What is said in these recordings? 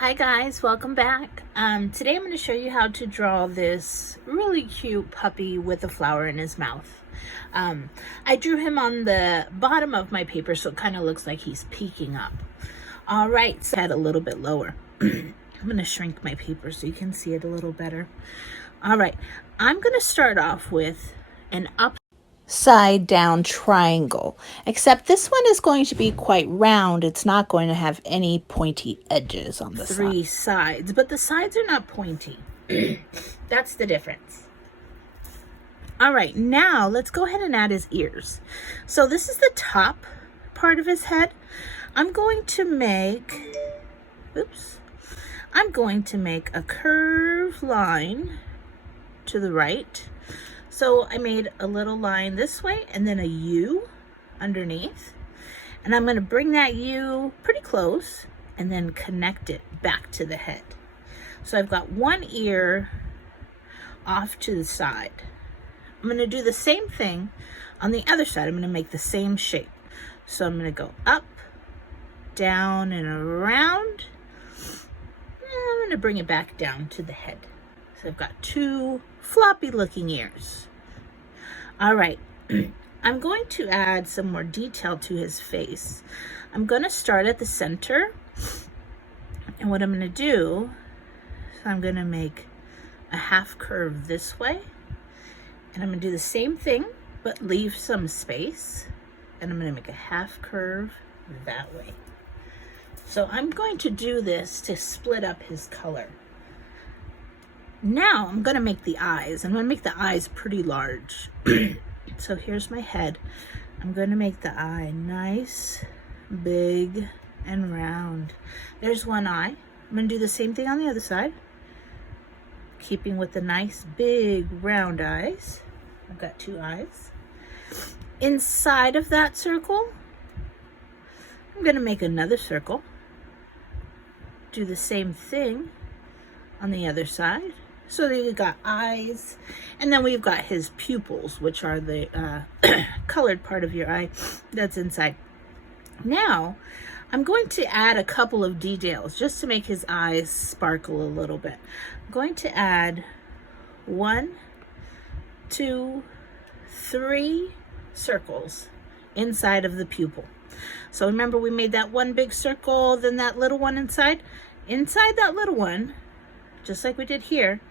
Hi guys, welcome back. Today I'm going to show you how to draw this really cute puppy with a flower in his mouth. I drew him on the bottom of my paper so it kind of looks like he's peeking up. Alright, so head a little bit lower. I'm going to shrink my paper so you can see it a little better. Alright, I'm going to start off with an upside down triangle, except this one is going to be quite round. It's not going to have any pointy edges on the three sides, but the sides are not pointy. That's the difference. All right, now let's go ahead and add his ears. So this is the top part of his head. I'm going to make a curved line to the right. So I made a little line this way and then a U underneath. And I'm going to bring that U pretty close and then connect it back to the head. So I've got one ear off to the side. I'm going to do the same thing on the other side. I'm going to make the same shape. So I'm going to go up, down, and around. And I'm going to bring it back down to the head. So I've got two floppy looking ears. All right, I'm going to add some more detail to his face. I'm going to start at the center. And what I'm going to do is I'm going to make a half curve this way. And I'm going to do the same thing, but leave some space. And I'm going to make a half curve that way. So I'm going to do this to split up his color. Now I'm going to make the eyes. I'm going to make the eyes pretty large. So here's my head. I'm going to make the eye nice, big, and round. There's one eye. I'm going to do the same thing on the other side. Keeping with the nice, big, round eyes. I've got two eyes. Inside of that circle, I'm going to make another circle. Do the same thing on the other side. So we've got eyes, and then we've got his pupils, which are the colored part of your eye that's inside. Now, I'm going to add a couple of details just to make his eyes sparkle a little bit. I'm going to add 1, 2, 3 circles inside of the pupil. So remember we made that one big circle, then that little one inside. Inside that little one, just like we did here,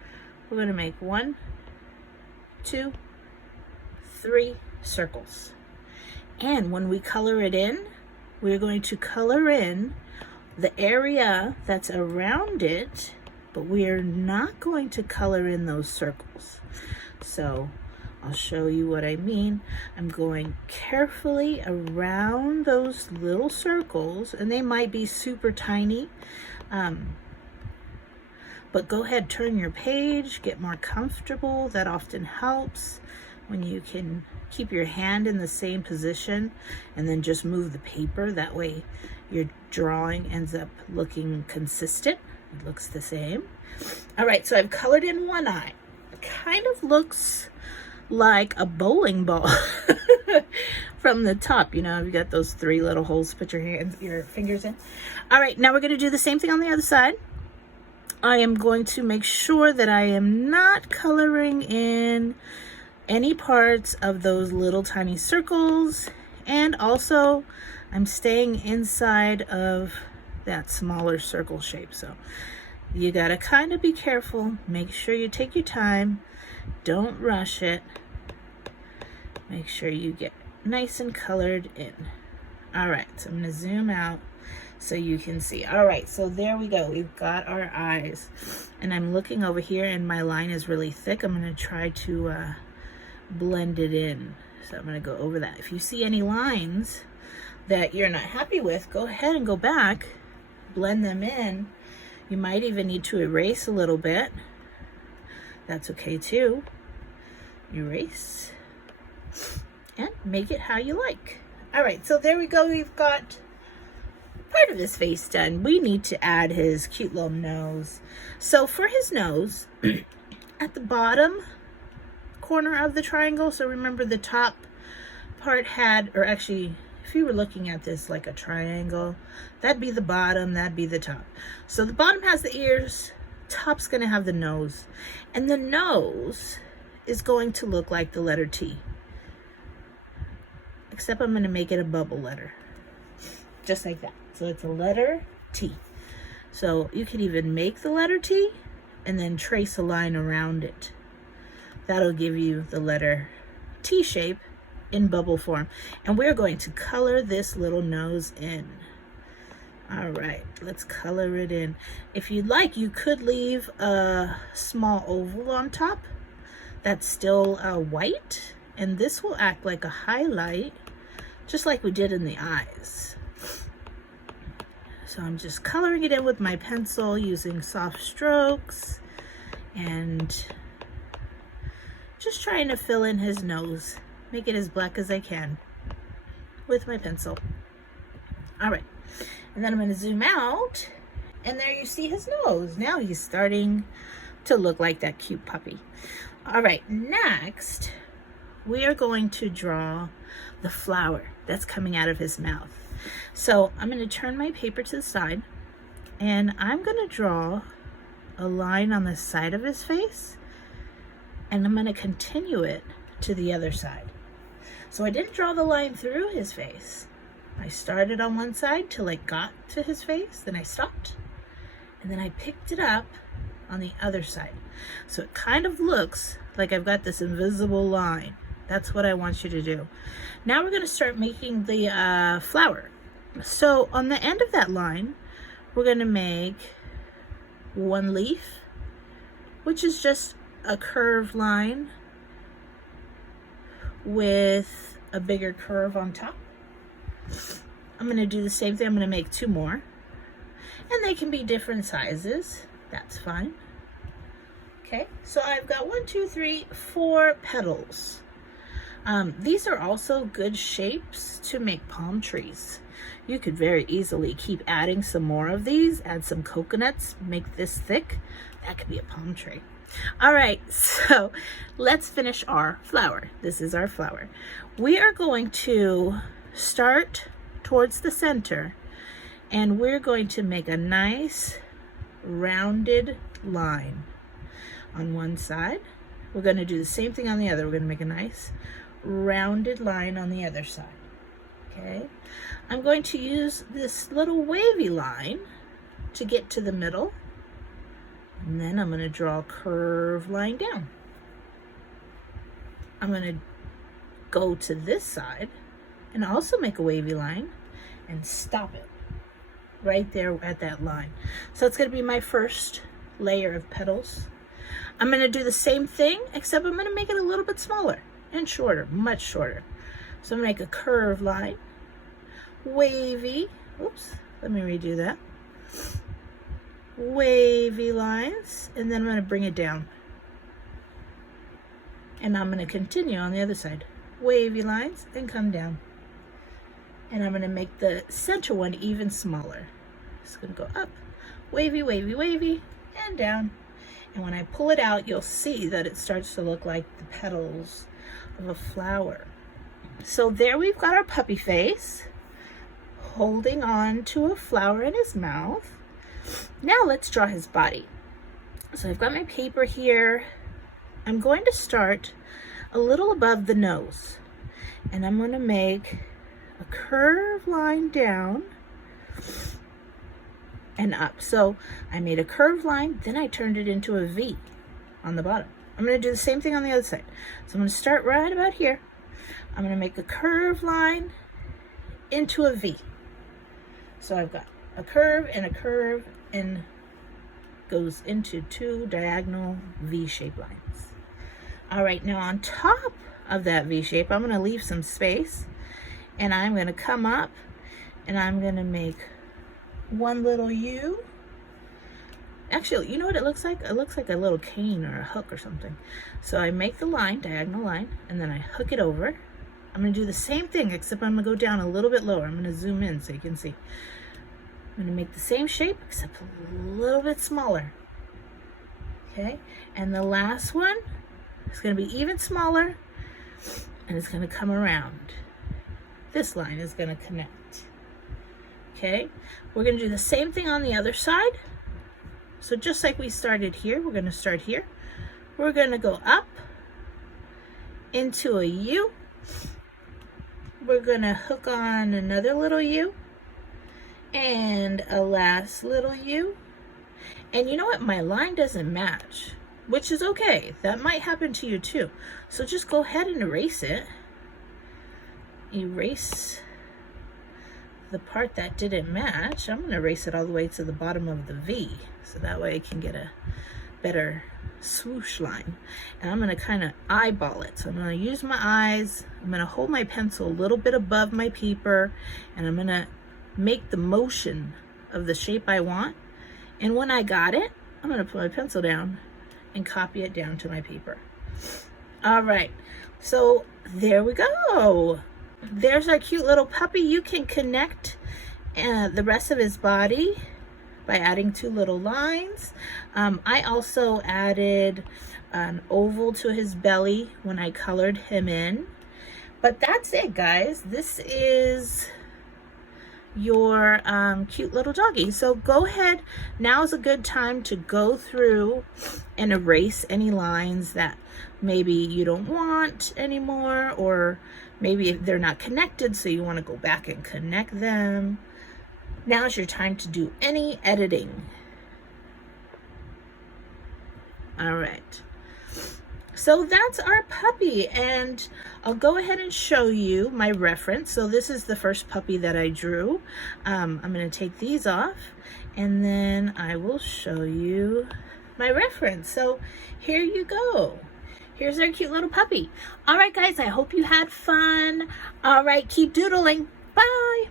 we're going to make 1, 2, 3 circles. And when we color it in, we're going to color in the area that's around it, but we are not going to color in those circles. So I'll show you what I mean. I'm going carefully around those little circles, and they might be super tiny. But go ahead, turn your page, get more comfortable. That often helps when you can keep your hand in the same position and then just move the paper. That way your drawing ends up looking consistent. It looks the same. All right, so I've colored in one eye. It kind of looks like a bowling ball from the top. You know, you got those 3 little holes to put your fingers in. All right, now we're going to do the same thing on the other side. I am going to make sure that I am not coloring in any parts of those little tiny circles, and also I'm staying inside of that smaller circle shape. So you gotta kind of be careful. Make sure you take your time. Don't rush it. Make sure you get nice and colored in. All right, so I'm gonna zoom out so you can see. All right, so there we go. We've got our eyes. And I'm looking over here and my line is really thick. I'm gonna try to blend it in. So I'm gonna go over that. If you see any lines that you're not happy with, go ahead and go back, blend them in. You might even need to erase a little bit. That's okay too. Erase and make it how you like. All right, so there we go. We've got part of his face done. We need to add his cute little nose. So for his nose, at the bottom corner of the triangle, so remember the top part had, or actually if you were looking at this like a triangle, that'd be the bottom, that'd be the top. So the bottom has the ears, top's going to have the nose, and the nose is going to look like the letter T, except I'm going to make it a bubble letter, just like that. So it's a letter T. So you could even make the letter T and then trace a line around it. That'll give you the letter T shape in bubble form. And we're going to color this little nose in. All right, let's color it in. If you'd like, you could leave a small oval on top that's still white, and this will act like a highlight, just like we did in the eyes. So I'm just coloring it in with my pencil using soft strokes and just trying to fill in his nose, make it as black as I can with my pencil. All right, and then I'm going to zoom out, and there you see his nose. Now he's starting to look like that cute puppy. All right, next we are going to draw the flower that's coming out of his mouth. So I'm going to turn my paper to the side, and I'm going to draw a line on the side of his face, and I'm going to continue it to the other side. So I didn't draw the line through his face. I started on one side till I got to his face, then I stopped, and then I picked it up on the other side. So it kind of looks like I've got this invisible line. That's what I want you to do. Now we're going to start making the flower. So on the end of that line, we're going to make one leaf, which is just a curved line with a bigger curve on top. I'm going to do the same thing. I'm going to make two more, and they can be different sizes. That's fine. Okay, so I've got 1, 2, 3, 4 petals. These are also good shapes to make palm trees. You could very easily keep adding some more of these, add some coconuts, make this thick. That could be a palm tree. All right, so let's finish our flower. This is our flower. We are going to start towards the center, and we're going to make a nice rounded line on one side. We're going to do the same thing on the other. We're going to make a nice rounded line on the other side. Okay, I'm going to use this little wavy line to get to the middle, and then I'm going to draw a curved line down. I'm going to go to this side and also make a wavy line and stop it right there at that line. So it's going to be my first layer of petals. I'm going to do the same thing, except I'm going to make it a little bit smaller and shorter, much shorter. So I'm going to make a curved line, wavy, oops, let me redo that, wavy lines, and then I'm going to bring it down. And I'm going to continue on the other side, wavy lines, and come down. And I'm going to make the center one even smaller. It's going to go up, wavy, wavy, wavy, and down. And when I pull it out, you'll see that it starts to look like the petals of a flower. So there we've got our puppy face holding on to a flower in his mouth. Now let's draw his body. So I've got my paper here. I'm going to start a little above the nose, and I'm going to make a curved line down and up. So I made a curved line, then I turned it into a V on the bottom. I'm going to do the same thing on the other side. So I'm going to start right about here. I'm going to make a curved line into a V. So I've got a curve and goes into two diagonal V-shaped lines. All right, now on top of that V shape, I'm going to leave some space, and I'm going to come up and I'm going to make one little U. Actually, you know what it looks like? It looks like a little cane or a hook or something. So I make the line, diagonal line, and then I hook it over. I'm going to do the same thing, except I'm going to go down a little bit lower. I'm going to zoom in so you can see. I'm going to make the same shape, except a little bit smaller. Okay, and the last one is going to be even smaller, and it's going to come around. this line is going to connect. Okay, we're going to do the same thing on the other side. So just like we started here, we're going to start here. We're going to go up into a U. We're going to hook on another little U and a last little U. And you know what? My line doesn't match, which is okay. That might happen to you too. So just go ahead and erase it. Erase the part that didn't match. I'm going to erase it all the way to the bottom of the V, so that way I can get a better swoosh line. And I'm going to kind of eyeball it. So I'm going to use my eyes. I'm going to hold my pencil a little bit above my paper, and I'm going to make the motion of the shape I want. And when I got it, I'm going to put my pencil down and copy it down to my paper. All right, so there we go. There's our cute little puppy. You can connect the rest of his body by adding 2 little lines. I also added an oval to his belly when I colored him in. But that's it, guys. This is your cute little doggy. So go ahead. Now is a good time to go through and erase any lines that maybe you don't want anymore, or maybe they're not connected, so you want to go back and connect them. Now's your time to do any editing. All right. So that's our puppy, and I'll go ahead and show you my reference. So this is the first puppy that I drew. I'm going to take these off, and then I will show you my reference. So here you go. Here's our cute little puppy. All right, guys, I hope you had fun. All right, keep doodling. Bye.